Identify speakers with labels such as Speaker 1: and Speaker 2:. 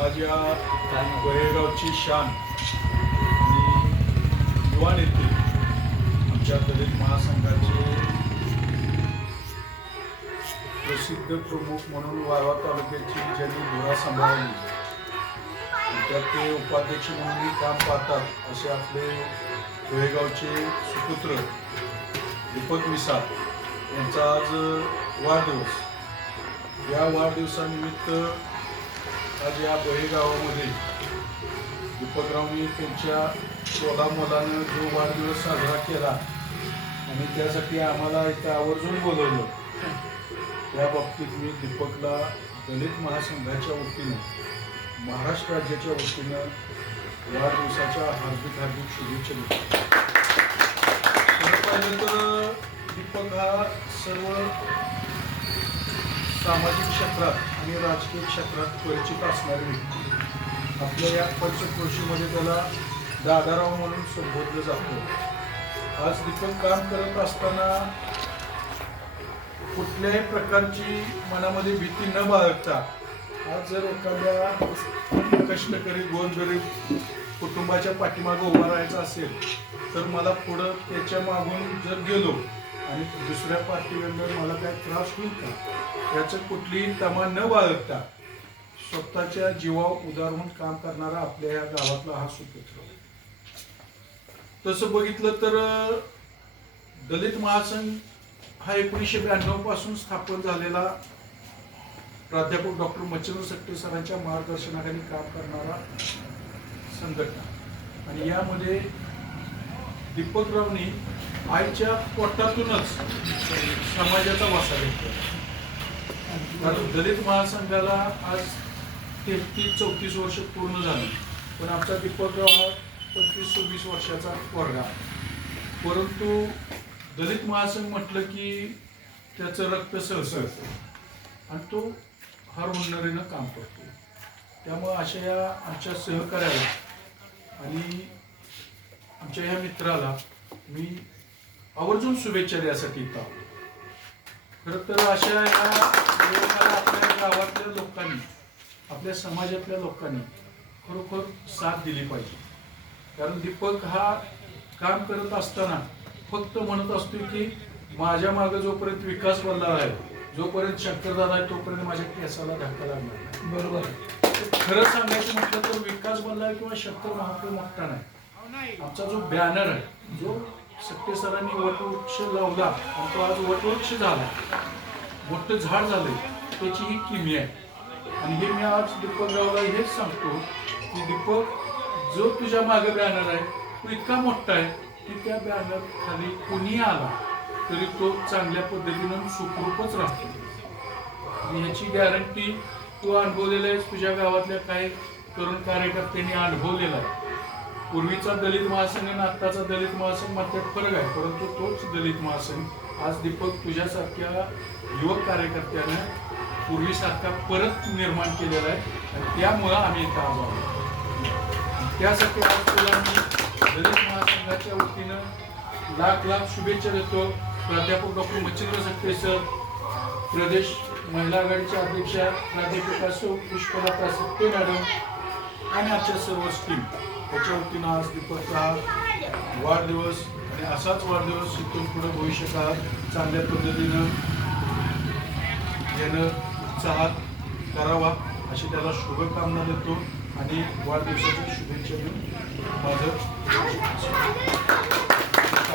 Speaker 1: आज या गोरेगावची शान आणि युवा नेते आमच्या दलित महासंघाचे प्रसिद्ध प्रमुख म्हणून वाळवा तालुक्याची ज्यांनी धुरा सांभाळली त्यात ते उपाध्यक्ष म्हणूनही काम पाहतात असे आपले गोरेगावचे सुपुत्र दीपक मिसाळ यांचा आज वाढदिवस. या वाढदिवसानिमित्त आज या बळीगावामध्ये दीपकरावनी त्यांच्या शोधा मोलानं जो वाढदिवस साजरा केला आणि त्यासाठी आम्हाला इथं आवर्जून बोलवलं त्या बाबतीत मी दीपकला दलित महासंघाच्या वतीनं महाराष्ट्र राज्याच्या वतीनं वाढदिवसाच्या हार्दिक हार्दिक शुभेच्छा देतो. खरं पाहिलं तर दीपक हा सर्व सामाजिक क्षेत्रात आणि राजकीय क्षेत्रात परिचित असणारी व्यक्ती. आपल्या या पंचक्रोशीमध्ये त्याला दादाराव म्हणून संबोधलं जातं. आज दीपक काम करत असताना कुठल्याही प्रकारची मनामध्ये भीती न बाळगता आज जर एखाद्या कष्टकरी गोरगरीब कुटुंबाच्या पाठीमागे उभा राहायचा असेल तर मला पुढं त्याच्या मागून जर गेलो आणि दुसऱ्या पार्टीवर मला काय त्रास होईल का? याचं कुठलीही तमा न बाळगता स्वतःच्या जीवावर उदार होऊन काम करणारा आपल्या या गावातला हा सुपुत्र. तसं बघितलं तर दलित महासंघ हा एकोणीसशे ब्याण्णवपासून स्थापन झालेला प्राध्यापक डॉक्टर मच्छिंद्र सट्टे सरांच्या मार्गदर्शनाखाली काम करणारा संघटना. आणि यामध्ये दीपकरावनी आईच्या पोटातूनच समाजाचा वासा घेतला. कारण दलित महासंघाला आज तेहतीस चौतीस वर्ष पूर्ण झाली पण आमचा दीपकराव हा पंचवीस सव्वीस वर्षाचा वर्गा परंतु दलित महासंघ म्हटलं की त्याचं रक्त सळसळतं आणि तो हर हुन्नरीनं काम करतो. त्यामुळं अशा या आमच्या सहकार्याला आणि आमच्या या मित्राला मी आवर्जून शुभेच्छा द्यासाठी इथं आलो खरं तर अशा या आपल्या गावातल्या लोकांनी आपल्या समाजातल्या लोकांनी खरोखर साथ दिली पाहिजे. कारण दीपक हा काम करत असताना फक्त म्हणत असतो की माझ्या मागे जोपर्यंत विकास बनणार आहे जोपर्यंत शंकरदादा आहे तोपर्यंत माझ्या केसाला धक्का लागणार.
Speaker 2: बरोबर.
Speaker 1: खरं सांगायचं म्हटलं तर विकास बनला किंवा शंकर महापूर मोठा नाही. आमचा जो बॅनर आहे जो सत्य सरांनी वटवृक्ष लावला आणि तो आज वटवृक्ष झाला. मोठं झाड झालंय त्याची ही किमी आहे. आणि हे मी आज दीपक दीपकरावला हेच सांगतो की दीपक जो तुझ्या मागे बॅनर आहे तो इतका मोठा आहे की त्या बॅनर खाली कोणी आला तरी तो चांगल्या पद्धतीनं सुखरूपच राहतो. ह्याची गॅरंटी तू अनुभवलेला आहेस तुझ्या गावातल्या काही तरुण कार्यकर्त्यांनी अनुभवलेला आहे. पूर्वीचा दलित महासंघ आणि आत्ताचा दलित महासंघ मात्र फरक आहे. परंतु तोच दलित महासंघ आज दीपक तुझ्यासारख्या युवक कार्यकर्त्यानं पूर्वीसारखा परत निर्माण केलेला आहे. आणि त्यामुळं आम्ही इथं आज आहोत. त्यासाठी आज तुला मी दलित महासंघाच्या वतीनं लाख लाख शुभेच्छा देतो. प्राध्यापक डॉक्टर मच्छिंद्र सक्ते सर प्रदेश महिला आघाडीच्या अध्यक्षा प्राध्यापिका सौ पुष्पलता सक्ते मॅडम आणि आमच्या सर्व स्टीम त्याच्या वतीनं आज दीपकचा वाढदिवस आणि असाच वाढदिवस इथून पुढे भविष्यकाळात चांगल्या पद्धतीनं येणं उत्साहात करावा अशी त्याला शुभकामना देतो आणि वाढदिवसाच्या शुभेच्छा देऊन माझं